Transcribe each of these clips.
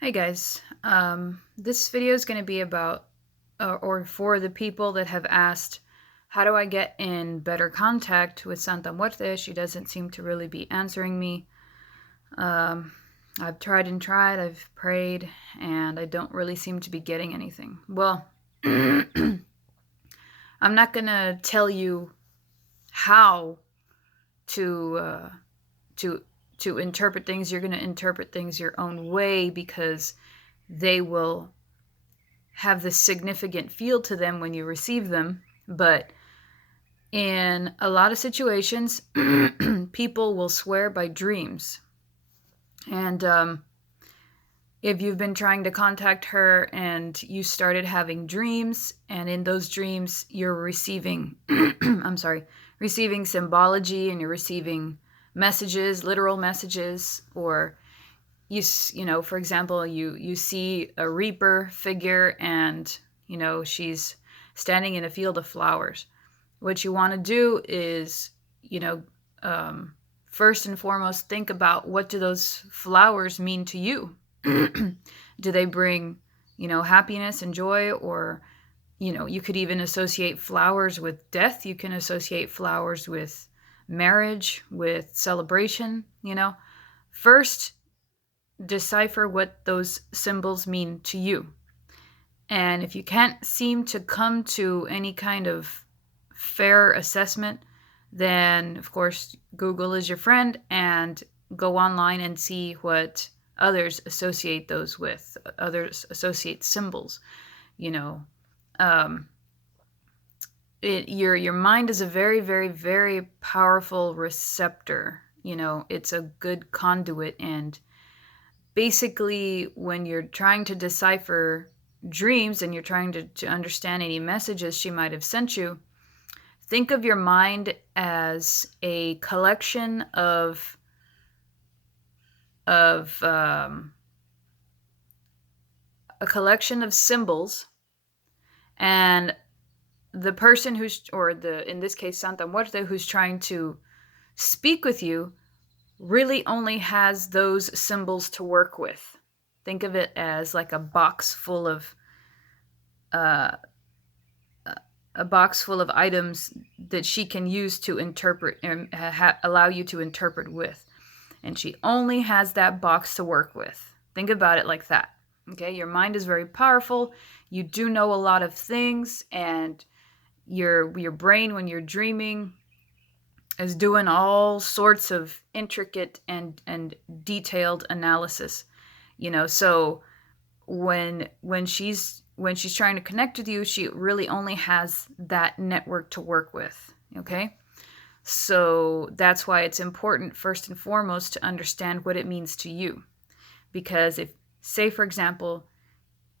Hey guys, this video is going to be about, or for the people that have asked, how do I get in better contact with Santa Muerte? She doesn't seem to really be answering me. Um, I've tried and tried, I've prayed, and I don't really seem to be getting anything. Well, I'm not going to tell you how to to to interpret things. You're going to interpret things your own way because they will have this significant feel to them when you receive them. But in a lot of situations, people will swear by dreams. And if you've been trying to contact her and you started having dreams, and in those dreams you're receiving, receiving symbology, and you're receiving messages, literal messages, or for example, you see a reaper figure, and she's standing in a field of flowers. What you want to do is, first and foremost, think about, what do those flowers mean to you? Do they bring happiness and joy? Or you could even associate flowers with death. You can associate flowers with marriage, with celebration. First, decipher what those symbols mean to you. And if you can't seem to come to any kind of fair assessment, then of course Google is your friend, and go online and see what others associate those with. Others associate symbols. You know, um, your mind is a very, very, very powerful receptor. It's a good conduit, and basically, when you're trying to decipher dreams and you're trying to understand any messages she might have sent you, think of your mind as a collection of a collection of symbols, and the person in this case, Santa Muerte, who's trying to speak with you, really only has those symbols to work with. Think of it as like uh, a box full of items that she can use to interpret and allow you to interpret with. And she only has that box to work with. Think about it like that. Okay, your mind is very powerful. You do know a lot of things, and your brain, when you're dreaming, is doing all sorts of intricate and detailed analysis. So when she's trying to connect with you, she really only has that network to work with. Okay, so that's why it's important, first and foremost, to understand what it means to you. Because if, say for example,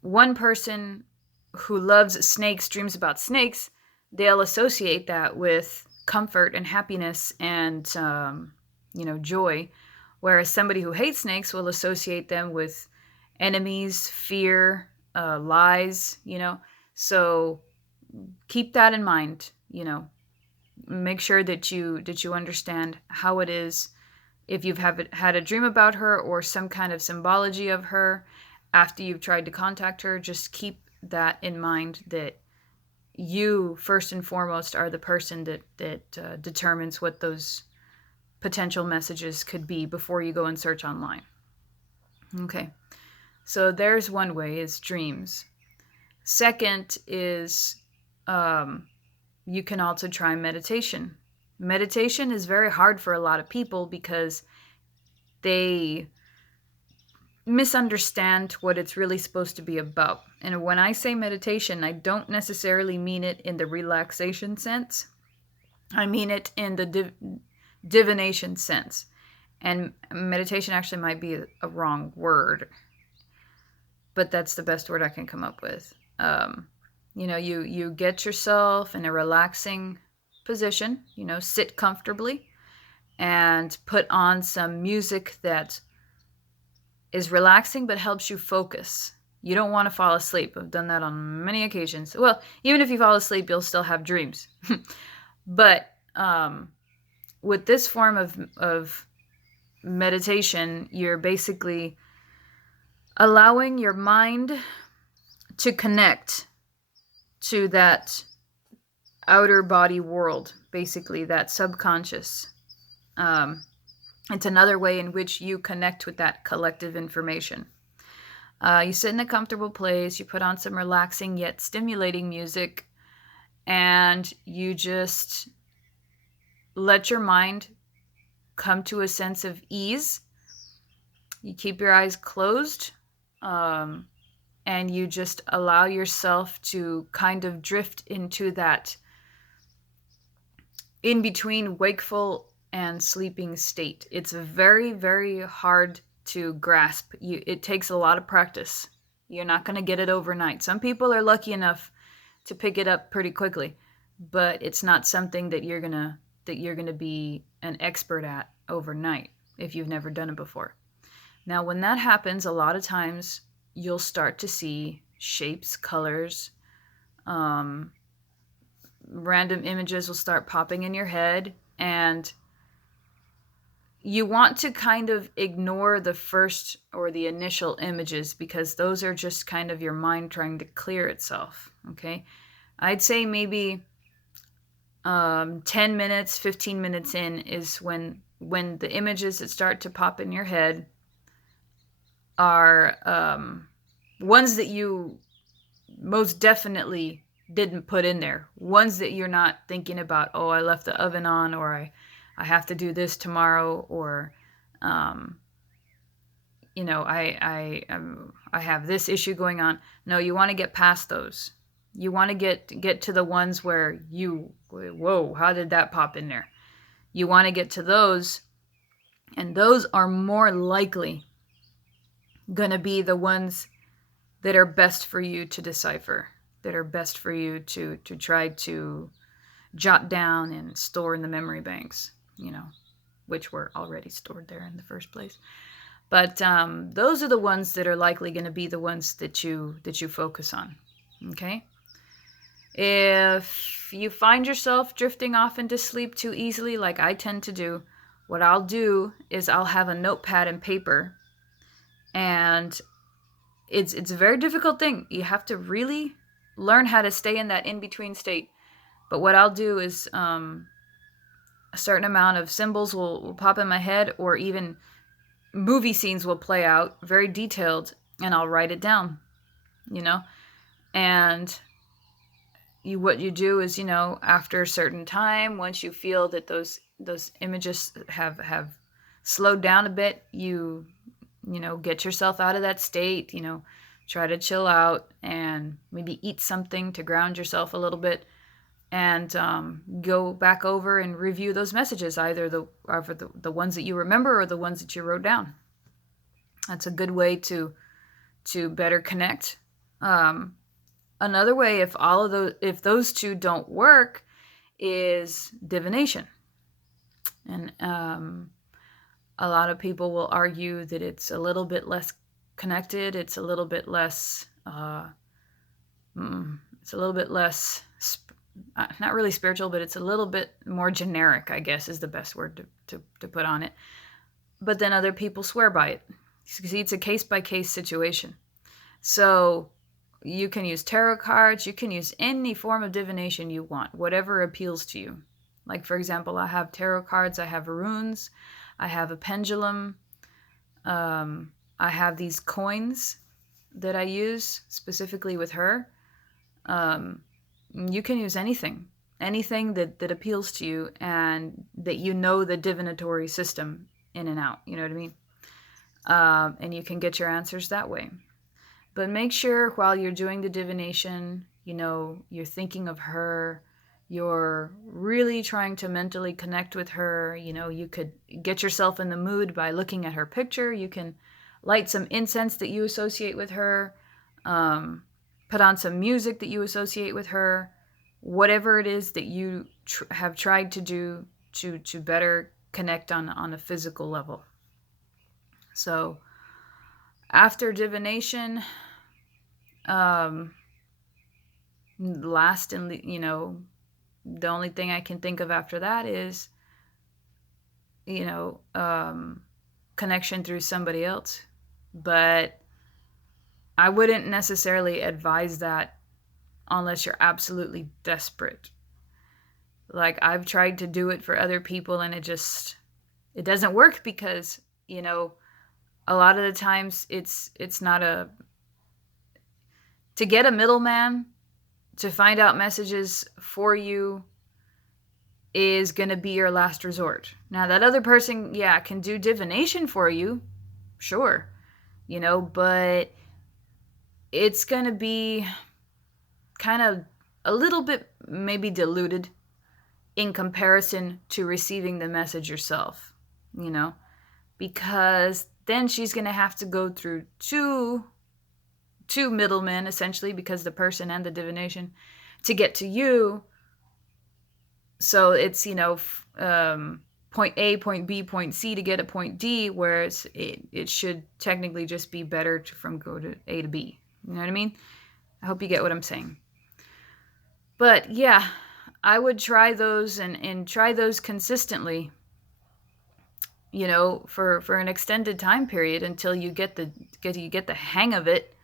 one person who loves snakes dreams about snakes, they'll associate that with comfort and happiness and joy, whereas somebody who hates snakes will associate them with enemies, fear, lies. So keep that in mind. Make sure that you understand how it is. If you've had a dream about her or some kind of symbology of her after you've tried to contact her, just keep that in mind, that you, first and foremost, are the person that determines what those potential messages could be before you go and search online. Okay, so there's one way, is dreams. Second is, you can also try meditation. Meditation is very hard for a lot of people because they misunderstand what it's really supposed to be about. And when I say meditation, I don't necessarily mean it in the relaxation sense. I mean it in the divination sense. And meditation actually might be a wrong word, but that's the best word I can come up with. You get yourself in a relaxing position, sit comfortably, and put on some music that is relaxing but helps you focus. You don't want to fall asleep. I've done that on many occasions. Well, even if you fall asleep, you'll still have dreams. But with this form of meditation, you're basically allowing your mind to connect to that outer body world, basically, that subconscious. Um, it's another way in which you connect with that collective information. You sit in a comfortable place, you put on some relaxing yet stimulating music, and you just let your mind come to a sense of ease. You keep your eyes closed, um, and you just allow yourself to kind of drift into that in between wakeful and sleeping state. It's very, very hard to grasp. It takes a lot of practice. You're not going to get it overnight. Some people are lucky enough to pick it up pretty quickly, but it's not something that you're gonna be an expert at overnight if you've never done it before. Now, when that happens, a lot of times you'll start to see shapes, colors, um, random images will start popping in your head, and you want to kind of ignore the first or the initial images because those are just kind of your mind trying to clear itself. Okay, I'd say maybe 10 minutes, 15 minutes in is when the images that start to pop in your head are ones that you most definitely didn't put in there. Ones that you're not thinking about, oh, I left the oven on, or I have to do this tomorrow, or um, I have this issue going on. No, you want to get past those. You want to get to the ones where whoa, how did that pop in there? You want to get to those, and those are more likely going to be the ones that are best for you to decipher, that are best for you to try to jot down and store in the memory banks, which were already stored there in the first place. But those are the ones that are likely going to be the ones that you focus on. Okay. If you find yourself drifting off into sleep too easily, like I tend to do, what I'll do is I'll have a notepad and paper, and it's a very difficult thing. You have to really learn how to stay in that in-between state. But what I'll do is a certain amount of symbols will pop in my head, or even movie scenes will play out, very detailed, and I'll write it down, and what you do is, after a certain time, once you feel that those images have slowed down a bit, you get yourself out of that state, try to chill out and maybe eat something to ground yourself a little bit, and go back over and review those messages, either the ones that you remember or the ones that you wrote down. That's a good way to better connect. Another way, if those two don't work, is divination. And a lot of people will argue that it's a little bit less connected. It's a little bit less. It's a little bit less. Not really spiritual, but it's a little bit more generic, I guess, is the best word to put on it. But then other people swear by it. See, it's a case-by-case situation. So you can use tarot cards. You can use any form of divination you want, whatever appeals to you. Like, for example, I have tarot cards. I have runes. I have a pendulum. I have these coins that I use specifically with her. You can use anything that appeals to you and that the divinatory system in and out. You know what I mean? And you can get your answers that way. But make sure while you're doing the divination, you're thinking of her. You're really trying to mentally connect with her. You could get yourself in the mood by looking at her picture. You can light some incense that you associate with her. Put on some music that you associate with her. Whatever it is that you have tried to do to better connect on a physical level. So after divination, last and the only thing I can think of after that is connection through somebody else. But I wouldn't necessarily advise that unless you're absolutely desperate. Like, I've tried to do it for other people and it doesn't work because, a lot of the times it's not a to get a middleman to find out messages for you is going to be your last resort. Now, that other person, yeah, can do divination for you, sure, but it's going to be kind of a little bit maybe diluted in comparison to receiving the message yourself, because then she's going to have to go through two middlemen, essentially, because the person and the divination, to get to you. So it's, point A, point B, point C to get a point D, whereas it should technically just be better from go to A to B. You know what I mean? I hope you get what I'm saying. But yeah, I would try those and try those consistently, for an extended time period until you get the hang of it,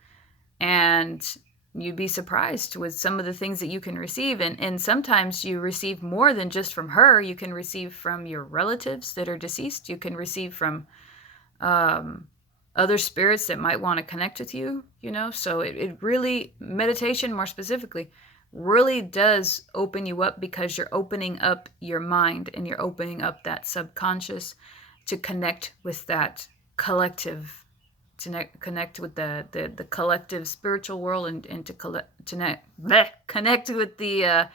and you'd be surprised with some of the things that you can receive. And sometimes you receive more than just from her. You can receive from your relatives that are deceased. You can receive from other spirits that might want to connect with you, So it really, meditation more specifically, really does open you up, because you're opening up your mind and you're opening up that subconscious to connect with that collective, to connect with the collective spiritual world, and to connect with the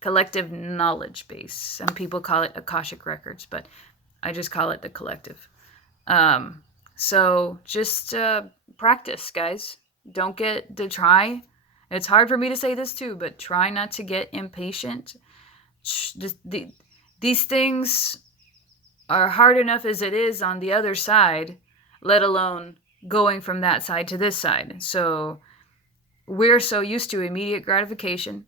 collective knowledge base. Some people call it Akashic Records, but I just call it the collective. So just practice, guys. Don't get to try. It's hard for me to say this too, but try not to get impatient. These things are hard enough as it is on the other side, let alone going from that side to this side. So we're so used to immediate gratification.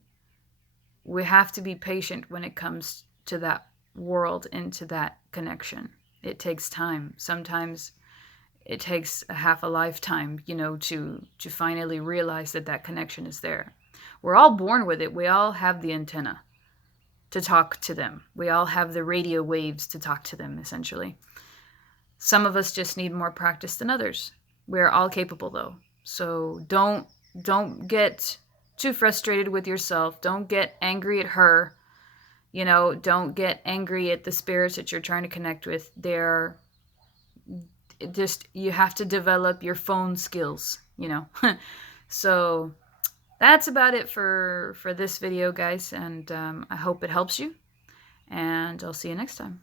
We have to be patient when it comes to that world and to that connection. It takes time. Sometimes it takes a half a lifetime, to finally realize that connection is there. We're all born with it. We all have the antenna to talk to them. We all have the radio waves to talk to them, essentially. Some of us just need more practice than others. We're all capable, though. So don't get too frustrated with yourself. Don't get angry at her. Don't get angry at the spirits that you're trying to connect with. You have to develop your phone skills, So that's about it for this video, guys. And I hope it helps you. And I'll see you next time.